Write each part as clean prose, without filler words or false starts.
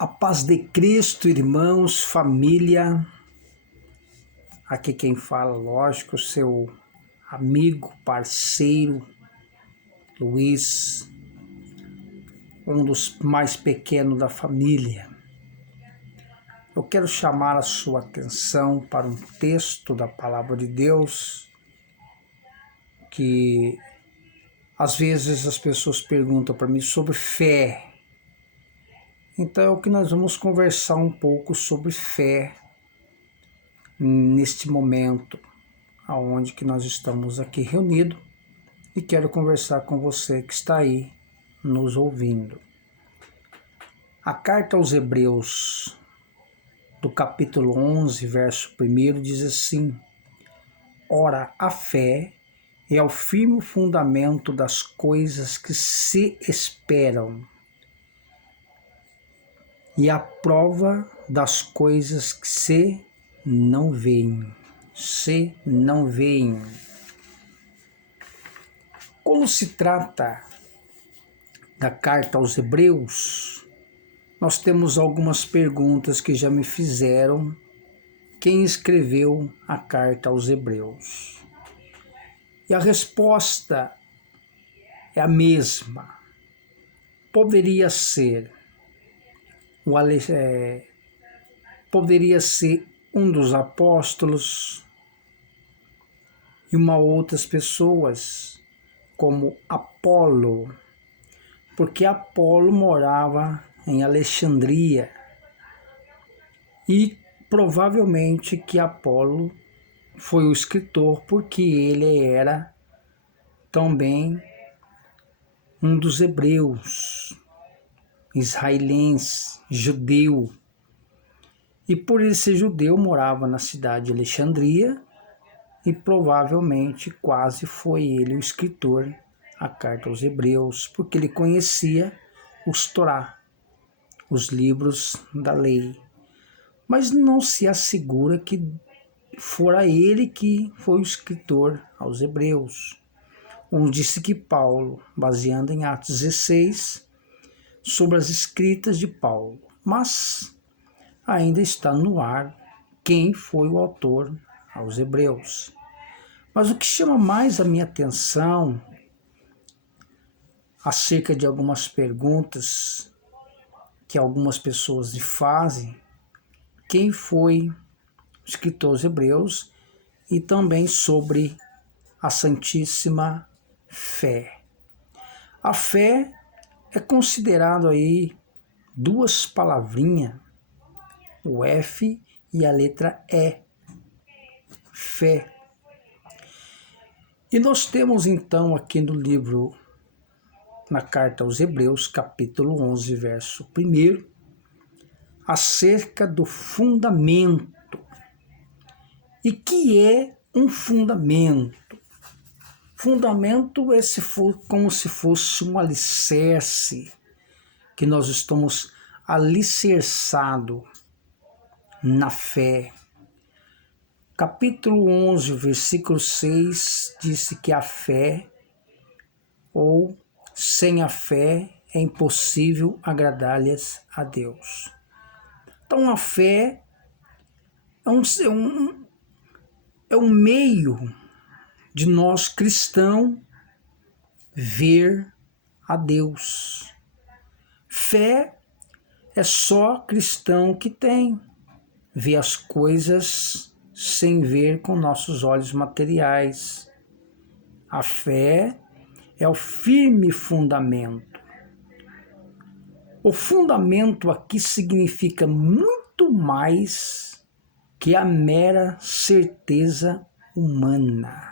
A paz de Cristo, irmãos, família. Aqui quem fala, lógico, seu amigo, parceiro, Luiz, um dos mais pequenos da família. Eu quero chamar a sua atenção para um texto da Palavra de Deus que às vezes as pessoas perguntam para mim sobre fé. Então é o que nós vamos conversar um pouco sobre fé neste momento, aonde que nós estamos aqui reunidos, e quero conversar com você que está aí nos ouvindo. A carta aos Hebreus, do capítulo 11, verso 1, diz assim: Ora, a fé é o firme fundamento das coisas que se esperam e a prova das coisas que se não veem. Quando se trata da carta aos Hebreus, nós temos algumas perguntas que já me fizeram quem escreveu a carta aos Hebreus. E a resposta é a mesma. Poderia ser um dos apóstolos e outras pessoas, como Apolo, porque Apolo morava em Alexandria e provavelmente que Apolo foi o escritor, porque ele era também um dos hebreus, israelense, judeu. E por ele ser judeu, morava na cidade de Alexandria e provavelmente quase foi ele o escritor a carta aos Hebreus, porque ele conhecia os Torá, os livros da lei. Mas não se assegura que fora ele que foi o escritor aos Hebreus. Um disse que Paulo, baseando em Atos 16, sobre as escritas de Paulo, mas ainda está no ar quem foi o autor aos Hebreus. Mas o que chama mais a minha atenção acerca de algumas perguntas que algumas pessoas lhe fazem, quem foi o escritor aos Hebreus, e também sobre a Santíssima Fé. A fé é considerado aí duas palavrinhas, o F e a letra E, fé. E nós temos então aqui no livro, na carta aos Hebreus, capítulo 11, verso 1, acerca do fundamento. E que é um fundamento? Fundamento é como se fosse um alicerce, que nós estamos alicerçados na fé. Capítulo 11, versículo 6, disse que a fé, ou sem a fé, é impossível agradar-lhes a Deus. Então a fé é um meio de nós cristãos ver a Deus. Fé é só cristão que tem. Vê as coisas sem ver com nossos olhos materiais. A fé é o firme fundamento. O fundamento aqui significa muito mais que a mera certeza humana.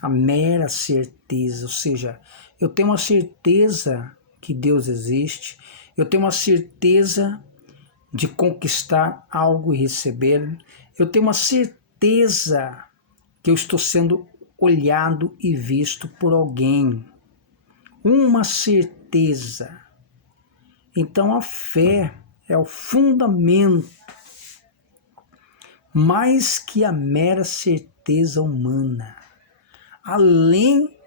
A mera certeza, ou seja, eu tenho uma certeza que Deus existe, eu tenho uma certeza de conquistar algo e receber, eu tenho uma certeza que eu estou sendo olhado e visto por alguém, uma certeza. Então a fé é o fundamento, mais que a mera certeza humana. Além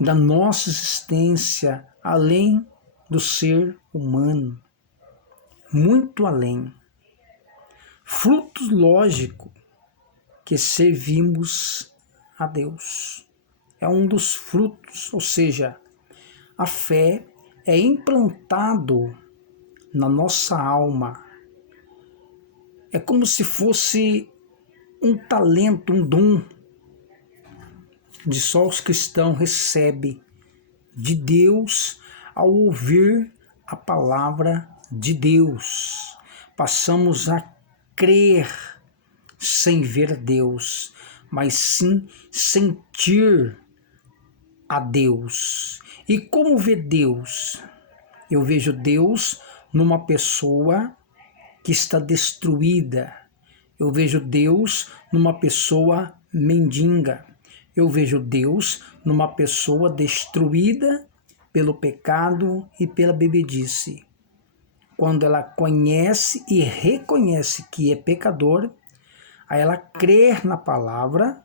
da nossa existência, além do ser humano, muito além. Frutos, lógico, que servimos a Deus. É um dos frutos, ou seja, a fé é implantado na nossa alma. É como se fosse um talento, um dom de só os cristãos recebem de Deus ao ouvir a palavra de Deus. Passamos a crer sem ver Deus, mas sim sentir a Deus. E como ver Deus? Eu vejo Deus numa pessoa que está destruída. Eu vejo Deus numa pessoa mendiga. Eu vejo Deus numa pessoa destruída pelo pecado e pela bebedice. Quando ela conhece e reconhece que é pecador, aí ela crê na palavra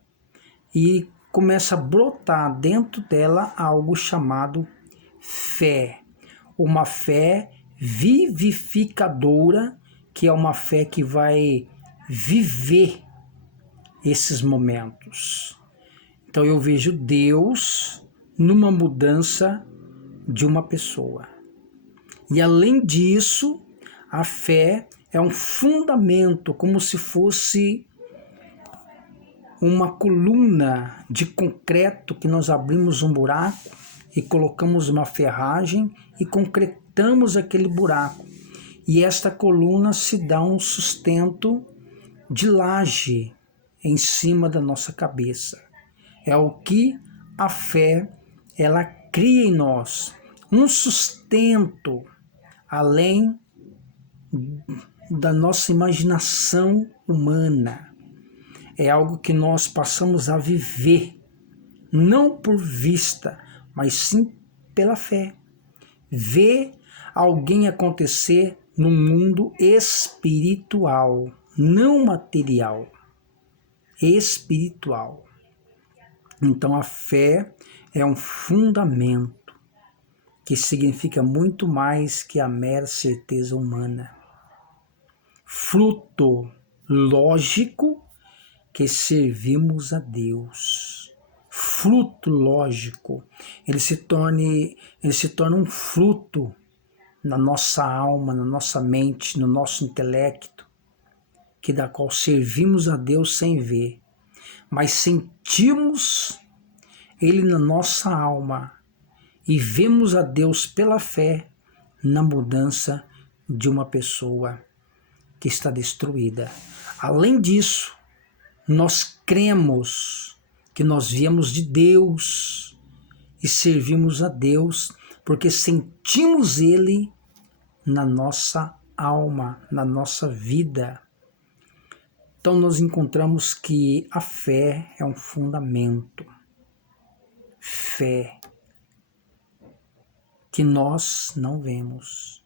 e começa a brotar dentro dela algo chamado fé. Uma fé vivificadora, que é uma fé que vai viver esses momentos. Então eu vejo Deus numa mudança de uma pessoa. E além disso, a fé é um fundamento, como se fosse uma coluna de concreto que nós abrimos um buraco e colocamos uma ferragem e concretamos aquele buraco. E esta coluna se dá um sustento de laje em cima da nossa cabeça. É o que a fé ela cria em nós, um sustento além da nossa imaginação humana. É algo que nós passamos a viver, não por vista, mas sim pela fé. Ver alguém acontecer no mundo espiritual, não material, espiritual. Então a fé é um fundamento que significa muito mais que a mera certeza humana. Fruto lógico que servimos a Deus. Fruto lógico, ele se torna um fruto na nossa alma, na nossa mente, no nosso intelecto, que da qual servimos a Deus sem ver, mas sentimos ele na nossa alma e vemos a Deus pela fé na mudança de uma pessoa que está destruída. Além disso, nós cremos que nós viemos de Deus e servimos a Deus porque sentimos Ele na nossa alma, na nossa vida. Então nós encontramos que a fé é um fundamento. Fé que nós não vemos.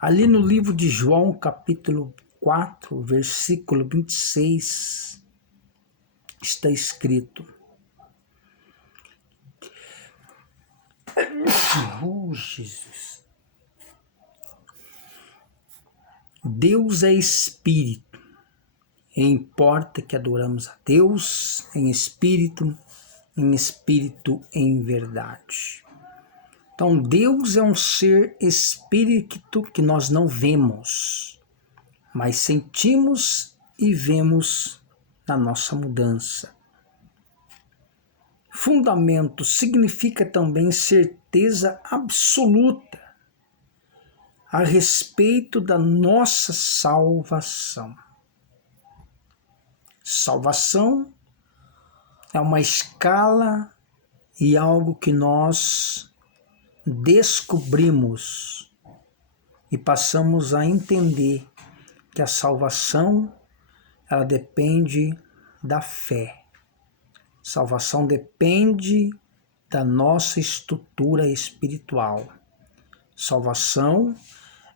Ali no livro de João, capítulo 4, versículo 26, está escrito: Jesus. Deus é espírito, e importa que adoramos a Deus em espírito em verdade. Então Deus é um ser espírito que nós não vemos, mas sentimos e vemos na nossa mudança. Fundamento significa também certeza absoluta a respeito da nossa salvação. Salvação é uma escala e algo que nós descobrimos e passamos a entender que a salvação ela depende da fé. Salvação depende da nossa estrutura espiritual. Salvação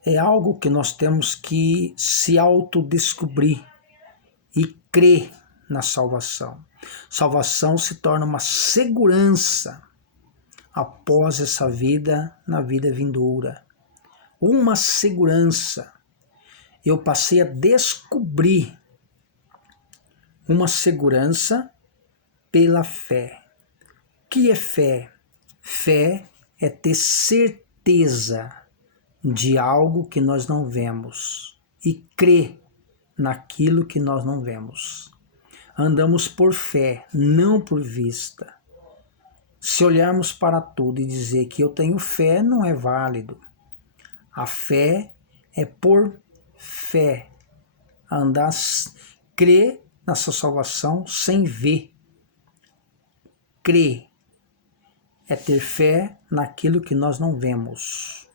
é algo que nós temos que se autodescobrir e crer na salvação. Salvação se torna uma segurança após essa vida, na vida vindoura. Uma segurança. Eu passei a descobrir uma segurança pela fé. O que é fé? Fé é ter certeza de algo que nós não vemos e crer naquilo que nós não vemos. Andamos por fé, não por vista. Se olharmos para tudo e dizer que eu tenho fé, não é válido. A fé é por fé. Andar, crer na sua salvação sem ver. Crer é ter fé naquilo que nós não vemos.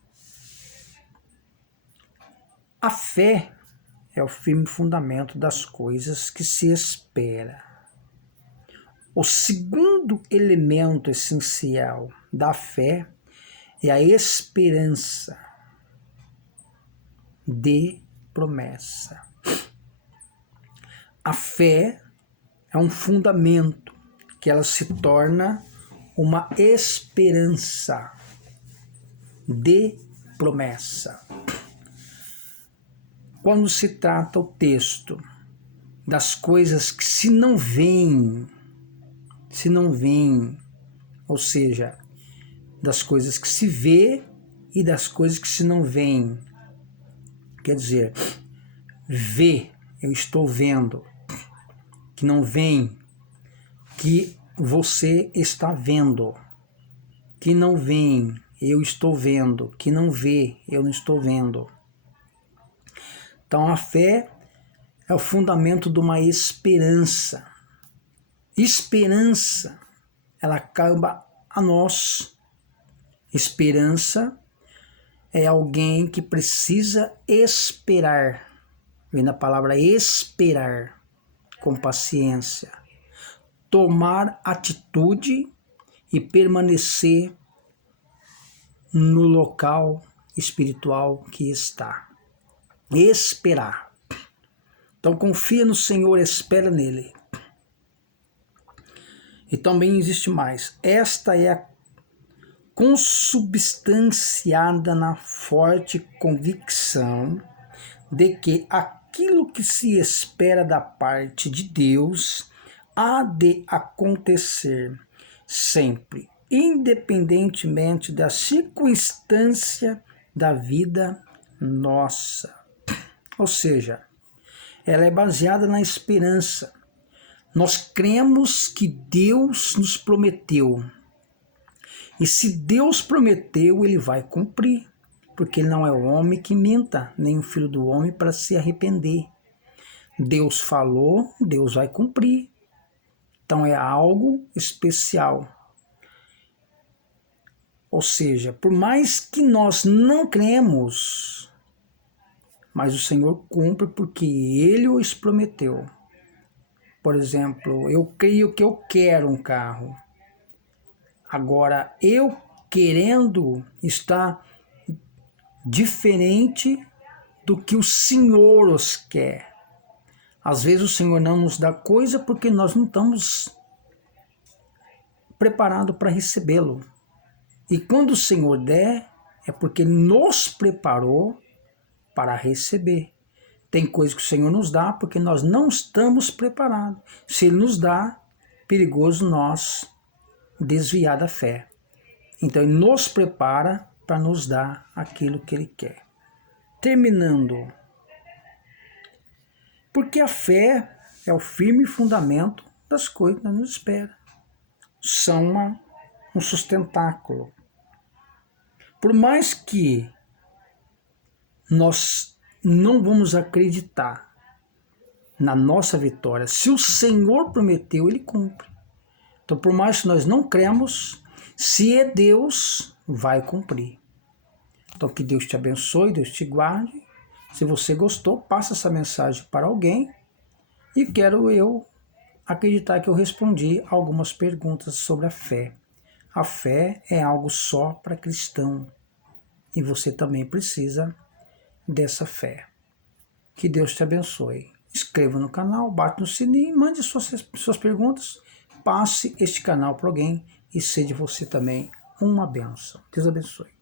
A fé é o firme fundamento das coisas que se espera. O segundo elemento essencial da fé é a esperança de promessa. A fé é um fundamento que ela se torna uma esperança de promessa. Quando se trata o texto das coisas que se não veem, ou seja, das coisas que se vê e das coisas que se não veem. Quer dizer, ver, eu estou vendo, que não vem, que você está vendo, que não vem, eu estou vendo, que não vê, eu não estou vendo. Então a fé é o fundamento de uma esperança. Esperança, ela cabe a nós. Esperança é alguém que precisa esperar. Vem da palavra esperar, com paciência. Tomar atitude e permanecer no local espiritual que está. Esperar. Então confia no Senhor, espera nele. E também existe mais. Esta é a consubstanciada na forte convicção de que aquilo que se espera da parte de Deus há de acontecer sempre, independentemente da circunstância da vida nossa. Ou seja, ela é baseada na esperança. Nós cremos que Deus nos prometeu. E se Deus prometeu, ele vai cumprir. Porque ele não é o homem que minta, nem o filho do homem para se arrepender. Deus falou, Deus vai cumprir. Então é algo especial. Ou seja, por mais que nós não cremos, mas o Senhor cumpre porque ele os prometeu. Por exemplo, eu creio que eu quero um carro. Agora, eu querendo está diferente do que o Senhor os quer. Às vezes o Senhor não nos dá coisa porque nós não estamos preparados para recebê-lo. E quando o Senhor der, é porque Ele nos preparou para receber. Tem coisa que o Senhor nos dá porque nós não estamos preparados. Se Ele nos dá, perigoso nós desviar da fé. Então Ele nos prepara para nos dar aquilo que Ele quer. Terminando. Porque a fé é o firme fundamento das coisas que nos espera. São um sustentáculo. Por mais que nós não vamos acreditar na nossa vitória, se o Senhor prometeu, Ele cumpre. Então, por mais que nós não cremos, se é Deus, vai cumprir. Então, que Deus te abençoe, Deus te guarde. Se você gostou, passa essa mensagem para alguém. E quero eu acreditar que eu respondi algumas perguntas sobre a fé. A fé é algo só para cristão. E você também precisa dessa fé. Que Deus te abençoe. Inscreva no canal, bate no sininho, mande suas perguntas. Passe este canal para alguém e seja você também uma bênção. Deus abençoe.